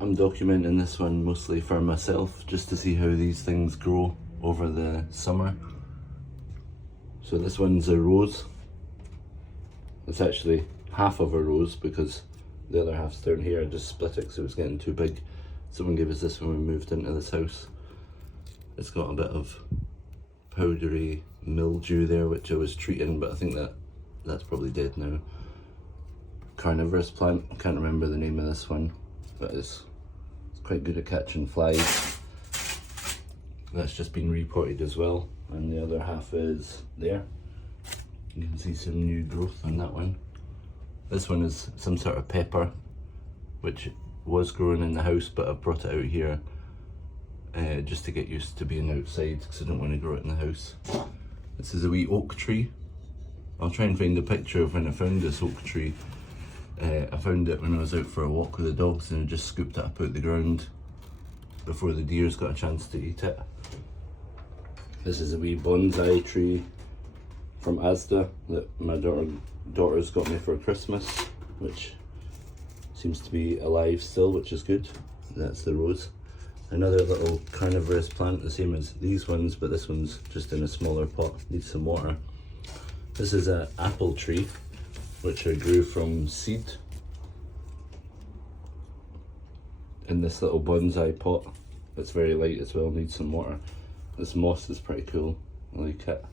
I'm documenting this one mostly for myself, just to see how these things grow over the summer. So this one's a rose. It's actually half of a rose because the other half's down here. I just split it because it was getting too big. Someone gave us this when we moved into this house. It's got a bit of powdery mildew there, which I was treating, but I think that's probably dead now. Carnivorous plant, I can't remember the name of this one, but it's quite good at catching flies. That's just been repotted as well, and the other half is there. You can see some new growth on that one. This one is some sort of pepper, which was growing in the house, but I've brought it out here just to get used to being outside because I don't want to grow it in the house. This is a wee oak tree. I'll try and find a picture of when I found this oak tree. I found it when I was out for a walk with the dogs and I just scooped it up out the ground before the deers got a chance to eat it. This is a wee bonsai tree from Asda that my daughter's got me for Christmas, which seems to be alive still, which is good. That's the rose. Another little carnivorous plant, the same as these ones, but this one's just in a smaller pot, needs some water. This is an apple tree, which I grew from seed in this little bonsai pot. It's very light as well, needs some water. This moss is pretty cool, I like it.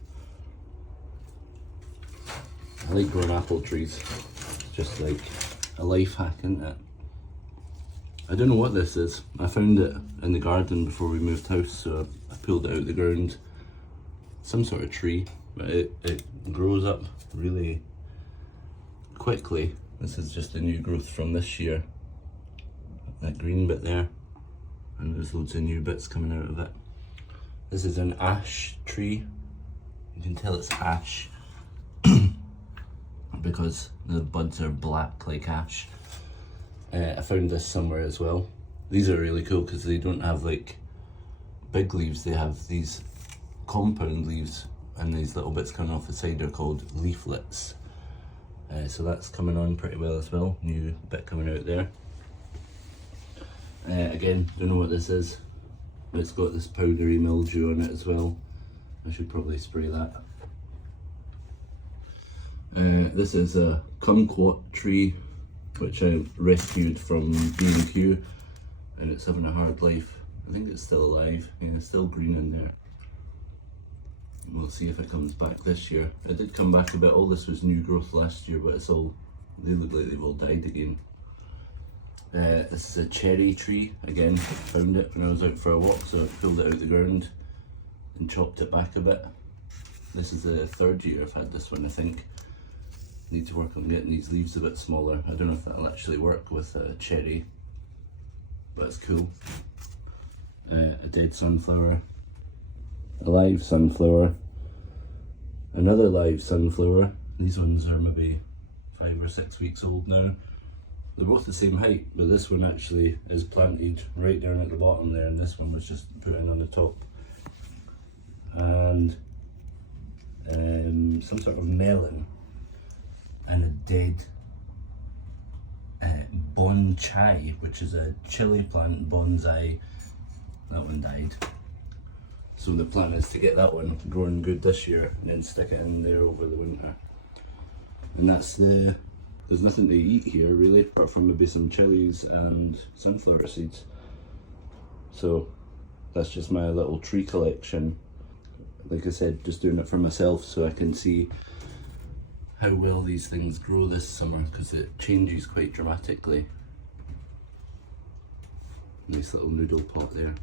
I like growing apple trees. It's just like a life hack, isn't it? I don't know what this is. I found it in the garden before we moved house, so I pulled it out of the ground. Some sort of tree, but it grows up really quickly. This is just a new growth from this year. That green bit there, and there's loads of new bits coming out of it. This is an ash tree. You can tell it's ash because the buds are black like ash. I found this somewhere as well. These are really cool because they don't have like big leaves, they have these compound leaves, and these little bits coming off the side are called leaflets. So that's coming on pretty well as well. New bit coming out there. Again, don't know what this is, but it's got this powdery mildew on it as well. I should probably spray that. This is a kumquat tree, which I rescued from B&Q, and it's having a hard life. I think it's still alive, and it's still green in there. We'll see if it comes back this year. It did come back a bit. All this was new growth last year, but they look like they've all died again. This is a cherry tree. Again, found it when I was out for a walk, so I pulled it out the ground and chopped it back a bit. This is the third year I've had this one, I think. Need to work on getting these leaves a bit smaller. I don't know if that'll actually work with a cherry, but it's cool. A dead sunflower. A live sunflower. Another live sunflower. These ones are maybe 5 or 6 weeks old now. They're both the same height, but this one actually is planted right down at the bottom there, and this one was just put in on the top. And some sort of melon. And a dead bonsai, which is a chili plant bonsai. That one died. So the plan is to get that one growing good this year and then stick it in there over the winter. And there's nothing to eat here really, apart from maybe some chilies and sunflower seeds. So that's just my little tree collection. Like I said, just doing it for myself so I can see how well these things grow this summer, because it changes quite dramatically. Nice little noodle pot there.